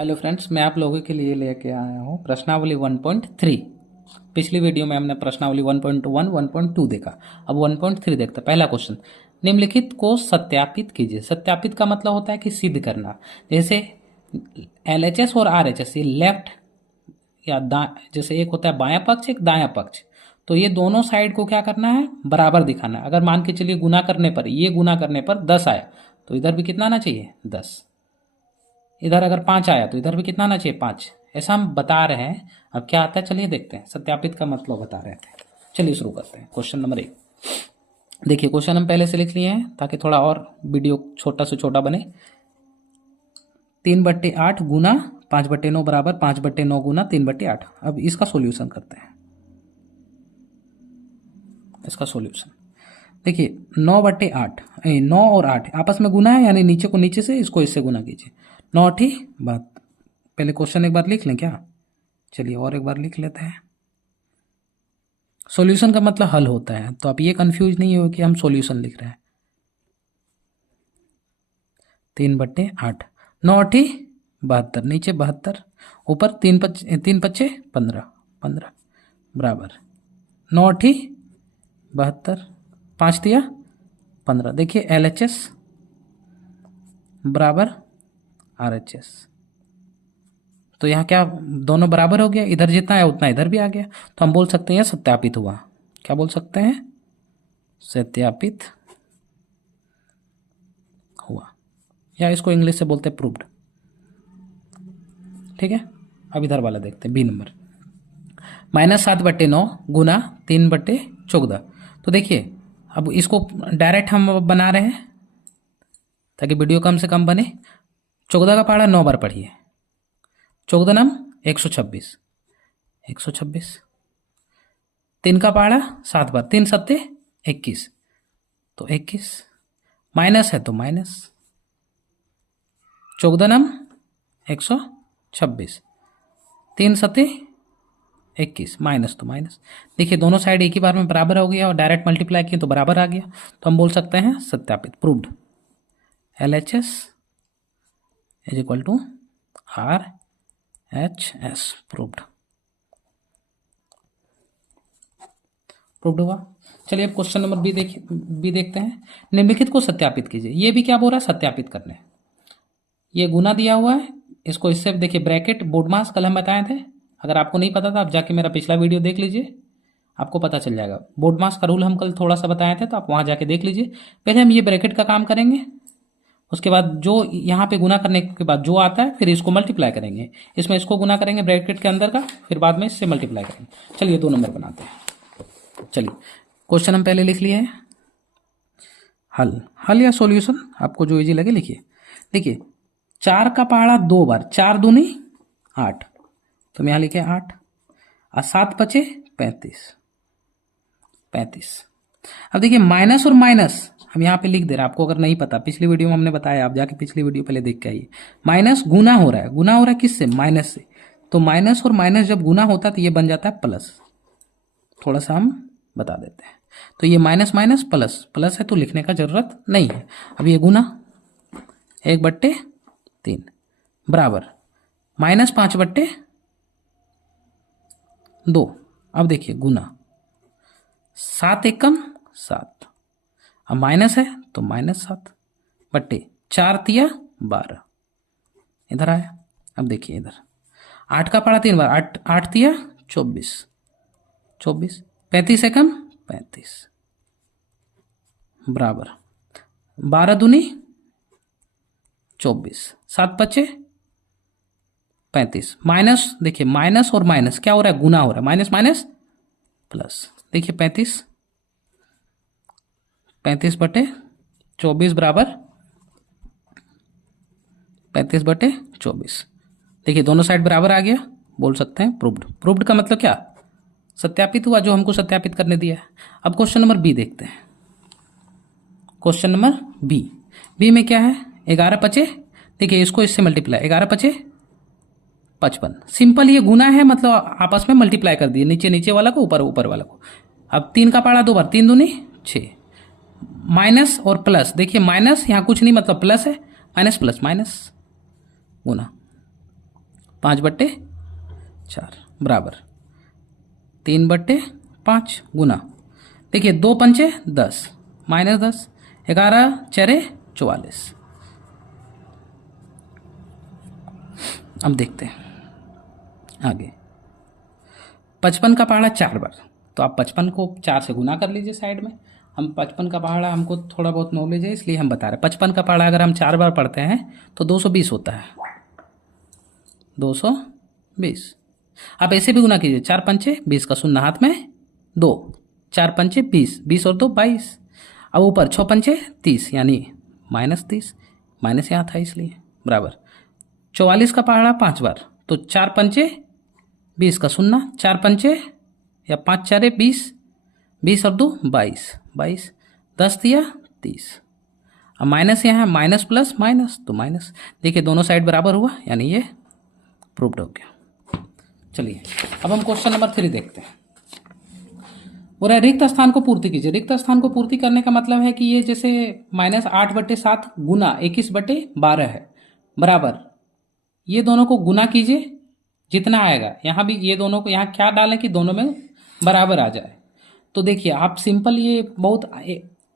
Hello friends, मैं आप लोगों के लिए लेके आया हूँ प्रश्नावली 1.3। पिछली वीडियो में हमने प्रश्नावली 1.1, 1.2 देखा। अब 1.3 देखते हैं। पहला क्वेश्चन, निम्नलिखित को सत्यापित कीजिए। सत्यापित का मतलब होता है कि सिद्ध करना। जैसे एलएचएस और आरएचएस, ये लेफ्ट या जैसे एक होता है बायां पक्ष, एक दायां पक्ष, तो ये दोनों साइड को क्या करना है, बराबर दिखाना। अगर मान के चलिए गुना करने पर, ये गुना करने पर 10 आया तो इधर भी कितना आना चाहिए, 10। इधर अगर 5 आया तो इधर भी कितना आना चाहिए, 5। ऐसा हम बता रहे हैं। अब क्या आता है, चलिए देखते हैं। सत्यापित का मतलब बता रहे थे। चलिए शुरू करते हैं। क्वेश्चन नंबर 1 देखिए। क्वेश्चन हम पहले से लिख लिए हैं ताकि थोड़ा और वीडियो छोटा से छोटा बने। 3/8 गुना 5/9 बराबर 5/9 गुना 3/8। अब इसका सोल्यूशन करते हैं। इसका सोल्यूशन देखिए, 9/8, 9 और 8 आपस में गुना है, यानी नीचे को नीचे से, इसको इससे गुना कीजिए। 9 8 बात। पहले क्वेश्चन एक बार लिख लें क्या? चलिए और एक बार लिख लेते हैं। सॉल्यूशन का मतलब हल होता है, तो आप ये कंफ्यूज नहीं हो कि हम सॉल्यूशन लिख रहे हैं। 3/8, 9 8 72, नीचे 72, ऊपर 3 पच्चे 15, 15 बराबर 9 8 72, 5 दिया 15। देखिए LHS बराबर RHS, तो यहाँ क्या दोनों बराबर हो गया। इधर जितना है उतना इधर भी आ गया, तो हम बोल सकते हैं सत्यापित हुआ। क्या बोल सकते हैं? सत्यापित हुआ, या इसको इंग्लिश से बोलते हैं प्रूव्ड। ठीक है। अब इधर वाला देखते हैं, बी नंबर। -7/9 गुना 3/14। तो देखिए अब इसको डायरेक्ट हम बना रहे हैं ताकि वीडियो कम से कम बने। 14 का पहाड़ा 9 बार पढ़िए। 14 नाम 126, 126। 3 का पहाड़ा 7 बार, 3 7 21, तो 21। माइनस है तो माइनस। 14 नाम 126, 3 7 21, माइनस तो माइनस। देखिए दोनों साइड एक ही बार में बराबर हो गया और डायरेक्ट मल्टीप्लाई किए तो बराबर आ गया, तो हम बोल सकते हैं सत्यापित, proved. LHS is equal to RHS, proved. Proved हुआ। चलिए अब क्वेश्चन नंबर बी देखते हैं। निम्नलिखित को सत्यापित कीजिए। ये भी क्या बोल रहा है, सत्यापित करने। ये गुना दिया हुआ है, इसको इससे देखिए ब्रैकेट बोर्ड मास कल हम बताए थे। अगर आपको नहीं पता था आप जाके मेरा पिछला वीडियो देख लीजिए, आपको पता चल जाएगा। बोर्ड मास का रूल हम कल थोड़ा सा बताए थे, तो आप वहाँ जाके देख लीजिए। पहले हम ये ब्रैकेट का काम करेंगे, उसके बाद जो यहाँ पे गुना करने के बाद जो आता है फिर इसको मल्टीप्लाई करेंगे। इसमें इसको गुना करेंगे ब्रैकेट के अंदर का, फिर बाद में इससे मल्टीप्लाई करेंगे। चलिए 2 नंबर बनाते हैं। चलिए क्वेश्चन हम पहले लिख लिए हैं। हल या सॉल्यूशन, आपको जो इजी लगे लिखिए। देखिए 4 का पहाड़ा 2 बार, 4 दूनी 8, तो मैं यहाँ लिखे 8 और 7 पचे 35, 35। अब देखिए माइनस और माइनस हम यहाँ पे लिख दे रहे हैं। आपको अगर नहीं पता, पिछली वीडियो में हमने बताया, आप जाके पिछली वीडियो पहले देख के आइए। माइनस गुना हो रहा है, गुना हो रहा है किससे, माइनस से। तो माइनस और माइनस जब गुना होता है तो ये बन जाता है प्लस। थोड़ा सा हम बता देते हैं। तो ये माइनस माइनस प्लस, प्लस है तो लिखने का जरूरत नहीं है। अब ये गुना 1/3 बराबर -5/2। अब देखिए गुना 7 एकम 7, अब माइनस है तो -7 बट्टे 4 तिया 12, इधर आया। अब देखिए इधर 8 का पढ़ा 3 बार, 8 8 तिया 24, 24, 35 एकम 35 बराबर 12 दूनी 24, 7 पचे 35। माइनस देखिए, माइनस और माइनस क्या हो रहा है, गुना हो रहा है। Minus minus plus. देखिए 35 बटे 24 बराबर 35/24। देखिए दोनों साइड बराबर आ गया, बोल सकते हैं प्रूव्ड। प्रूव्ड का मतलब क्या, सत्यापित हुआ, जो हमको सत्यापित करने दिया है। अब क्वेश्चन नंबर बी देखते हैं। क्वेश्चन नंबर बी में क्या है, 11 पचे, देखिए इसको इससे मल्टीप्लाई, 11 पचे 55। सिंपल ये गुना है, मतलब आपस में मल्टीप्लाई कर दिए, नीचे नीचे वाला को ऊपर ऊपर वाला को। अब 3 का पहाड़ा 2 बार, 3 दूनी 6, माइनस और प्लस। देखिए माइनस यहाँ कुछ नहीं, मतलब प्लस है, माइनस प्लस माइनस गुना 5/4 बराबर 3/5 गुना, देखिए 2 पंचे 10 -10, 11 चरे 44। अब देखते हैं आगे। 55 का पहाड़ा 4 बार, तो आप 55 को 4 से गुना कर लीजिए साइड में। हम 55 का पहाड़ा, हमको थोड़ा बहुत नॉलेज है इसलिए हम बता रहे हैं। 55 का पहाड़ा अगर हम 4 बार पढ़ते हैं तो 220 होता है, 220। आप ऐसे भी गुना कीजिए, 4 पंचे 20 का शून्य हाथ में 2, 4 पंचे 20, 20 और 2 22। अब ऊपर 6 पंचे 30 यानी -30, माइनस यहाँ था इसलिए बराबर 44 का पहाड़ा 5 बार, तो 4 पंचे 20 का शून्य, 4 पंचे या 5 चारे 20, 20 और 2 22, 22 10 दिया 30। अब माइनस यहाँ है, माइनस प्लस माइनस तो माइनस, देखिए दोनों साइड बराबर हुआ यानी ये प्रूव्ड हो गया। चलिए अब हम क्वेश्चन नंबर 3 देखते हैं। बोला रिक्त स्थान को पूर्ति कीजिए। रिक्त स्थान को पूर्ति करने का मतलब है कि ये जैसे -8/7 गुना 21/12 है बराबर, ये दोनों को गुना कीजिए जितना आएगा, यहाँ भी ये दोनों को यहाँ क्या डालें कि दोनों में बराबर आ जाए। तो देखिए आप सिंपल, ये बहुत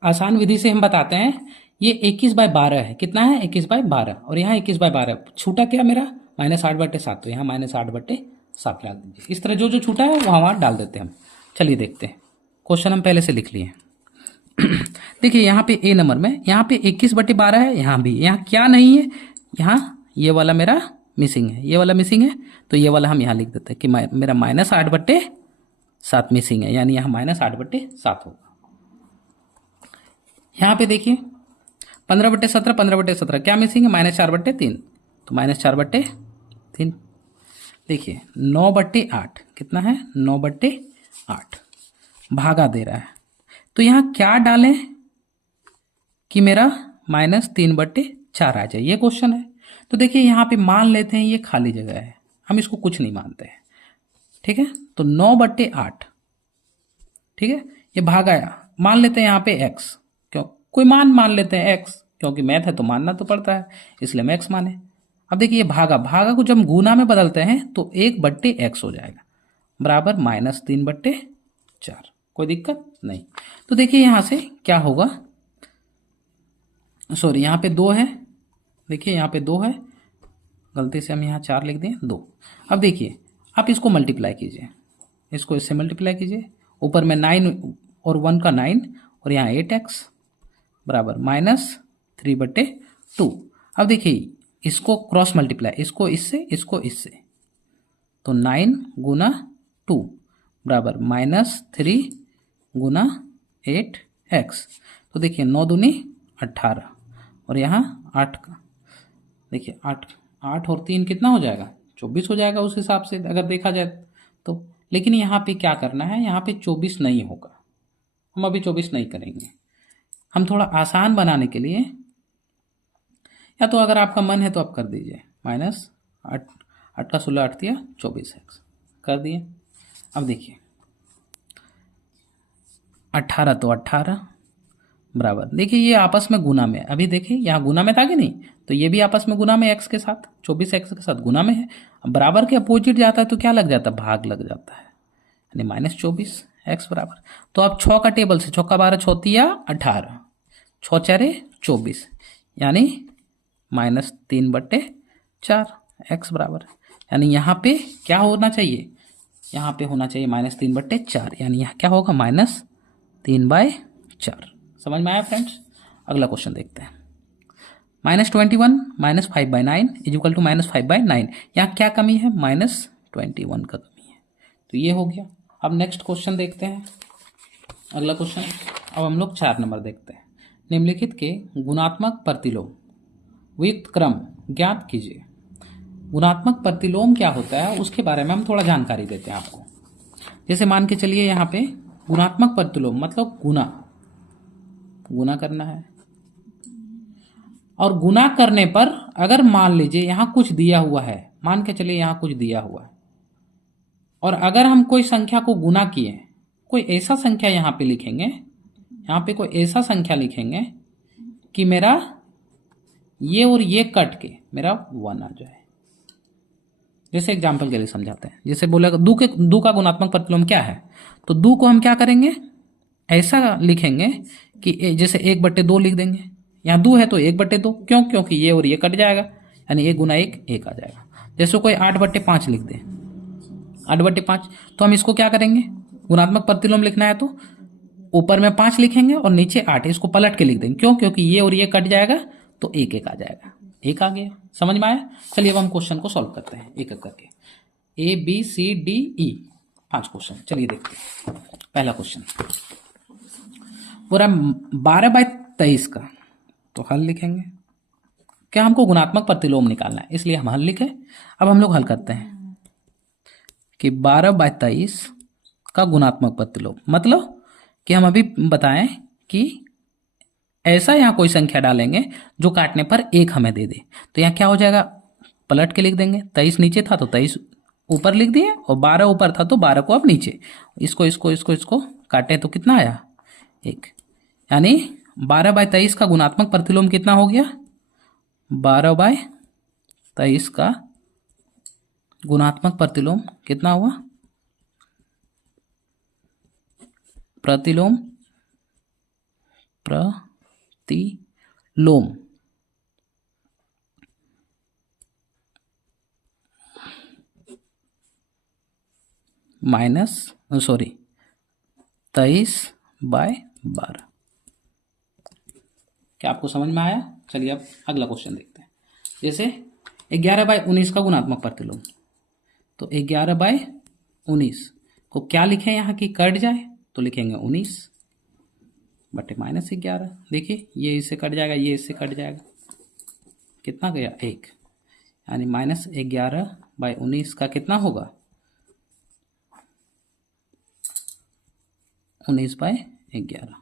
आसान विधि से हम बताते हैं। ये 21/12 है, कितना है 21/12, और यहाँ 21/12 छूटा क्या मेरा -8/7, तो यहाँ -8/7 डाल दीजिए। इस तरह जो जो छूटा है वो वहाँ डाल देते हैं हम। चलिए देखते हैं, क्वेश्चन हम पहले से लिख लिए। देखिए यहाँ पे ए नंबर में, यहाँ पे 21/12 है, यहाँ भी, यहाँ क्या नहीं है, यहाँ ये वाला मेरा मिसिंग है, ये वाला मिसिंग है, तो ये वाला हम यहाँ लिख देते हैं कि मेरा -8/7 मिसिंग है, यानी यहाँ -8/7 होगा। यहाँ पे देखिए 15/17, 15/17 क्या मिसिंग है, -4/3, तो -4/3। देखिए 9/8 कितना है, 9/8 भागा दे रहा है, तो यहाँ क्या डालें कि मेरा -3/4 आ जाए, ये क्वेश्चन है। तो देखिए यहाँ पे मान लेते हैं ये खाली जगह है, हम इसको कुछ नहीं मानते हैं, ठीक है। तो 9/8, ठीक है, ये भागाया, मान लेते हैं यहाँ पे x, क्यों कोई मान लेते हैं x, क्योंकि मैथ है तो मानना तो पड़ता है, इसलिए हम x माने। अब देखिए ये भागा को जब हम गुना में बदलते हैं तो 1/x हो जाएगा बराबर -3/4, कोई दिक्कत नहीं। तो देखिए यहां से क्या होगा, सॉरी यहाँ पे 2 है, देखिए यहाँ पे 2 है, गलती से हम यहाँ 4 लिख दिए 2। अब देखिए आप इसको मल्टीप्लाई कीजिए, इसको इससे मल्टीप्लाई कीजिए, ऊपर में 9 और 1 का 9 और यहाँ 8x बराबर -3/2। अब देखिए इसको क्रॉस मल्टीप्लाई, इसको इससे, तो 9 गुना 2 बराबर -3 गुना 8x, तो देखिए 9 दूनी 18 और यहाँ 8 का, देखिए 8 और 3 कितना हो जाएगा, 24 हो जाएगा उस हिसाब से अगर देखा जाए तो। लेकिन यहाँ पे क्या करना है, यहाँ पे 24 नहीं होगा, हम अभी 24 नहीं करेंगे, हम थोड़ा आसान बनाने के लिए, या तो अगर आपका मन है तो आप कर दीजिए, -8 का 16 8 दिया 24x कर दिए। अब देखिए 18 तो 18 बराबर, देखिए ये आपस में गुना में, अभी देखिए यहाँ गुना में था कि नहीं, तो ये भी आपस में गुना में x के साथ, 24x के साथ गुना में है। अब बराबर के अपोजिट जाता है तो क्या लग जाता है, भाग लग जाता है, यानी -24x बराबर। तो आप 6 का टेबल से, 6 का 12 6 या 18, 6 4 24 यानी -3/4 x बराबर, यानी यहाँ पे क्या होना चाहिए, यहाँ पे होना चाहिए -3/4, यानी यहाँ क्या होगा -3/4। समझ में आया फ्रेंड्स। अगला क्वेश्चन देखते हैं। -21 -5/9 इक्वल टू -5/9, यहाँ क्या कमी है, -21 का कमी है, तो ये हो गया। अब नेक्स्ट क्वेश्चन देखते हैं, अगला क्वेश्चन। अब हम लोग 4 नंबर देखते हैं। निम्नलिखित के गुणात्मक प्रतिलोम व्युत्क्रम ज्ञात कीजिए। गुणात्मक प्रतिलोम क्या होता है उसके बारे में हम थोड़ा जानकारी देते हैं आपको। जैसे मान के चलिए यहाँ पे गुणात्मक प्रतिलोम मतलब गुना करना है, और गुना करने पर अगर मान लीजिए यहाँ कुछ दिया हुआ है, मान के चलिए यहाँ कुछ दिया हुआ है, और अगर हम कोई संख्या को गुना किए, कोई ऐसा संख्या यहाँ पे लिखेंगे, यहाँ पे कोई ऐसा संख्या लिखेंगे कि मेरा ये और ये कट के मेरा 1 आ जाए। जैसे एग्जाम्पल के लिए समझाते हैं, जैसे बोलेगा दू का गुणात्मक प्रतिलोम क्या है, तो दू को हम क्या करेंगे, ऐसा लिखेंगे कि जैसे 1/2 लिख देंगे। यहाँ दू है तो 1/2, क्यों, क्योंकि ये और ये कट जाएगा, यानी 1 × 1 1 आ जाएगा। जैसे कोई 8/5 लिख दे, 8/5, तो हम इसको क्या करेंगे, गुणात्मक प्रतिलोम लिखना है तो ऊपर में 5 लिखेंगे और नीचे 8, इसको पलट के लिख देंगे, क्यों, क्योंकि ये और ये कट जाएगा तो 1 1 आ जाएगा, 1 आ गया। समझ में आया? चलिए अब हम क्वेश्चन को सॉल्व करते हैं एक एक करके। ABCDE 5 क्वेश्चन, चलिए देखते हैं। पहला क्वेश्चन पूरा 12/23 का, तो हल लिखेंगे। क्या, हमको गुणात्मक प्रतिलोम निकालना है, इसलिए हम हल लिखे। अब हम लोग हल करते हैं कि 12/23 का गुणात्मक प्रतिलोम, मतलब कि हम अभी बताएं कि ऐसा यहाँ कोई संख्या डालेंगे जो काटने पर 1 हमें दे दे। तो यहाँ क्या हो जाएगा, पलट के लिख देंगे, 23 नीचे था तो 23 ऊपर लिख दिए, और 12 ऊपर था तो 12 को अब नीचे, इसको काटे तो कितना आया, 1। यानी 12/23 का गुणात्मक प्रतिलोम कितना हो गया, 12/23 का गुणात्मक प्रतिलोम कितना हुआ, प्रतिलोम माइनस 23/12। क्या आपको समझ में आया? चलिए अब अगला क्वेश्चन देखते हैं। जैसे 11/19 का गुणात्मक प्रतिलोम, तो 11/19 को क्या लिखें यहाँ की कट जाए, तो लिखेंगे 19 बटे -11। देखिए ये इससे कट जाएगा, ये इससे कट जाएगा, कितना गया, 1। यानी -11/19 का कितना होगा, 19/11।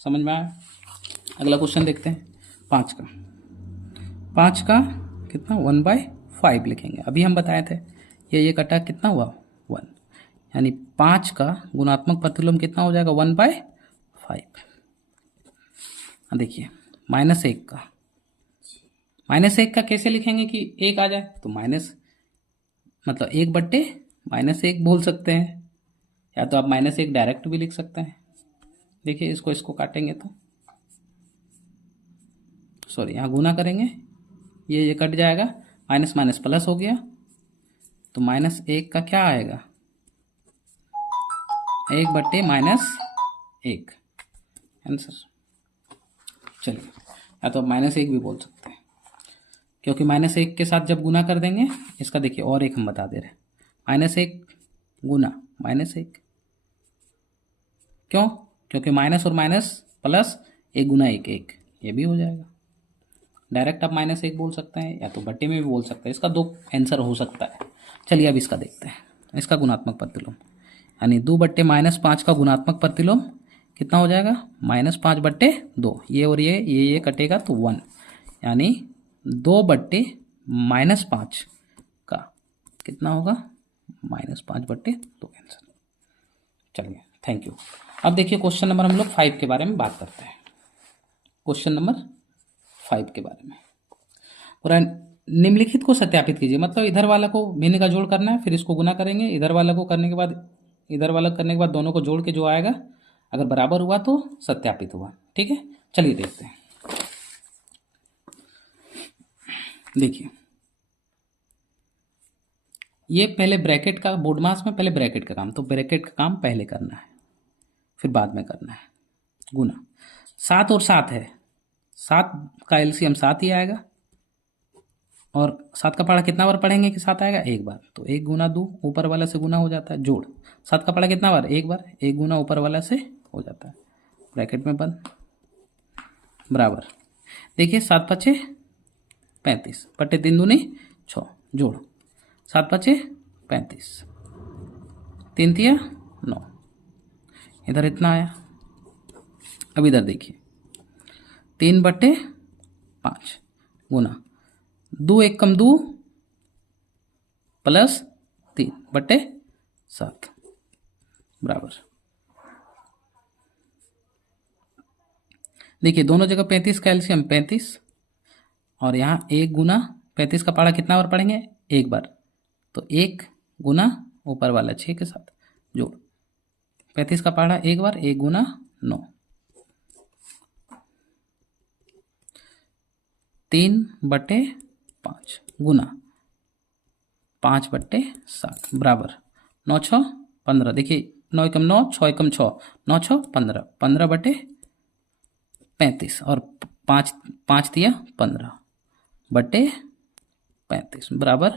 समझ में आया? अगला क्वेश्चन देखते हैं 5 का। 5 का कितना, 1/5 लिखेंगे। अभी हम बताए थे ये कटा कितना हुआ, 1। यानी 5 का गुणात्मक प्रतिलोम कितना हो जाएगा, 1/5। देखिए -1 का, -1 का कैसे लिखेंगे कि 1 आ जाए, तो माइनस मतलब 1/-1 बोल सकते हैं, या तो आप -1 डायरेक्ट भी लिख सकते हैं। देखिए इसको काटेंगे तो यहाँ गुना करेंगे, ये कट जाएगा, माइनस माइनस प्लस हो गया, तो -1 का क्या आएगा, 1/-1 आंसर। चलिए, या तो आप -1 भी बोल सकते हैं, क्योंकि -1 के साथ जब गुना कर देंगे, इसका देखिए और एक हम बता दे रहे हैं, -1 गुना -1, क्यों, क्योंकि माइनस और माइनस प्लस 1 × 1 1, ये भी हो जाएगा। डायरेक्ट आप -1 बोल सकते हैं, या तो बट्टे में भी बोल सकते हैं, इसका 2 आंसर हो सकता है। चलिए अब इसका देखते हैं, इसका गुणात्मक प्रतिलोम, यानी 2/-5 का गुणात्मक प्रतिलोम कितना हो जाएगा, -5/2। ये और ये कटेगा तो 1, यानी 2/-5 का कितना होगा, -5/2 आंसर। चलिए थैंक यू। अब देखिए क्वेश्चन नंबर हम लोग 5 के बारे में बात करते हैं। क्वेश्चन नंबर 5 के बारे में पूरा निम्नलिखित को सत्यापित कीजिए, मतलब इधर वाला को भिन्न का जोड़ करना है, फिर इसको गुना करेंगे, इधर वाला को करने के बाद इधर वाला करने के बाद दोनों को जोड़ के जो आएगा, अगर बराबर हुआ तो सत्यापित हुआ। ठीक है, चलिए देखते हैं। देखिए ये पहले ब्रैकेट का, बोर्ड मास में पहले ब्रैकेट का काम, तो ब्रैकेट का काम पहले करना है, फिर बाद में करना है गुना। 7 और 7 है, 7 का एलसीएम 7 ही आएगा, और 7 का पढ़ा कितना बार पढ़ेंगे कि 7 आएगा, 1 बार, तो 1 × 2 ऊपर वाला से गुना हो जाता है, जोड़। 7 का पढ़ा कितना बार, 1 बार, 1 गुना ऊपर वाला से हो जाता है, ब्रैकेट में बंद, बराबर। देखिए 7 × 5 = 35 बटे 3 दूनी 6, जोड़ 7 × 5 = 35, 3 × 3 = 9, इधर इतना आया। अब इधर देखिए 3/5 गुना 2 × 1 = 2 प्लस 3/7 बराबर। देखिए दोनों जगह 35 का एलसीएम 35, और यहाँ 1 गुना 35 का पहाड़ा कितना बार पढ़ेंगे? एक बार, तो 1 गुना ऊपर वाला 6 के साथ जोड़, 35 का पहाड़ा एक बार, 1 गुना 9, 3/5 गुना 5/7 बराबर 9 6 15। देखिए 9 एकम 9, 6 एकम 6, 9 6 15, 15/35 और 5 5 दिया 15/35 बराबर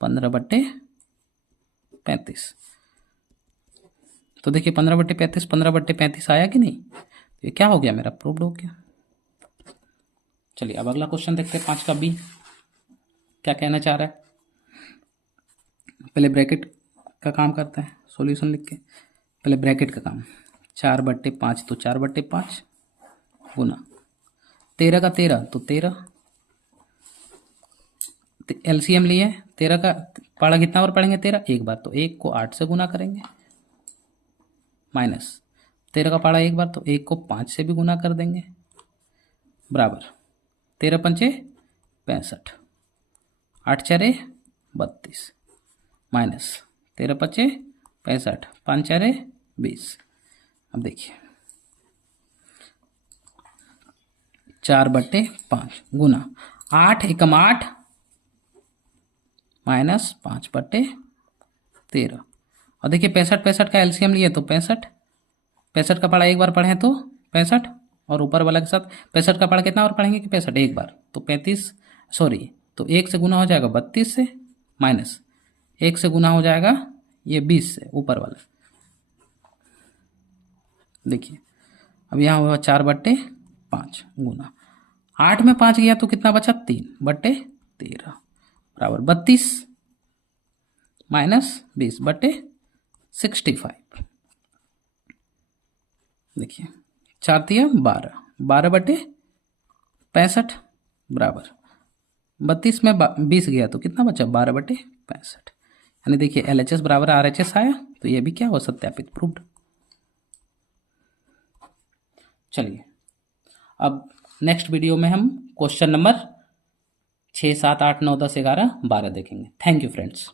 15/35। तो देखिए 15/35 15/35 आया कि नहीं? तो ये क्या हो गया? मेरा प्रूव्ड हो गया। चलिए अब अगला क्वेश्चन देखते हैं 5 का बी क्या कहना चाह रहा है। पहले ब्रैकेट का काम करते हैं, सॉल्यूशन लिख के। पहले ब्रैकेट का काम, 4/5 तो 4/5 गुना 13 का 13 तो 13, एलसीएम लिए 13 का पहाड़ा कितना बार पढ़ेंगे? 13 एक बार, तो 1 को 8 से गुना करेंगे, माइनस 13 का पहाड़ा एक बार, तो 1 को 5 से भी गुना कर देंगे, बराबर 13 पंचे 65, 8 4 32, माइनस 13 पचे 65, 5 4 20। अब देखिए 4/5 गुना 8 एकम 8 माइनस 5/13। और देखिए 65 का एलसीएम लिए तो 65 का पढ़ा एक बार पढ़ें तो 65, और ऊपर वाला के साथ 65 का पढ़ा कितना बार पढ़ेंगे कि 65 एक बार, तो 35 सॉरी, तो 1 से गुना हो जाएगा 32 से, माइनस 1 से गुना हो जाएगा ये 20 से ऊपर वाला। देखिए अब यहाँ हुआ 4/5 गुना 8 में 5 गया तो कितना बचा? 3/13 बराबर 32 माइनस 20/65। देखिए 4 दिया 12, 12/65 बराबर 32 में 20 गया तो कितना बचा? 12/65। यानी देखिए LHS बराबर RHS आया, तो ये भी क्या हुआ? सत्यापित, प्रूव्ड। चलिए अब नेक्स्ट वीडियो में हम क्वेश्चन नंबर 6 7 8 9 10 11 12 देखेंगे। Thank you friends.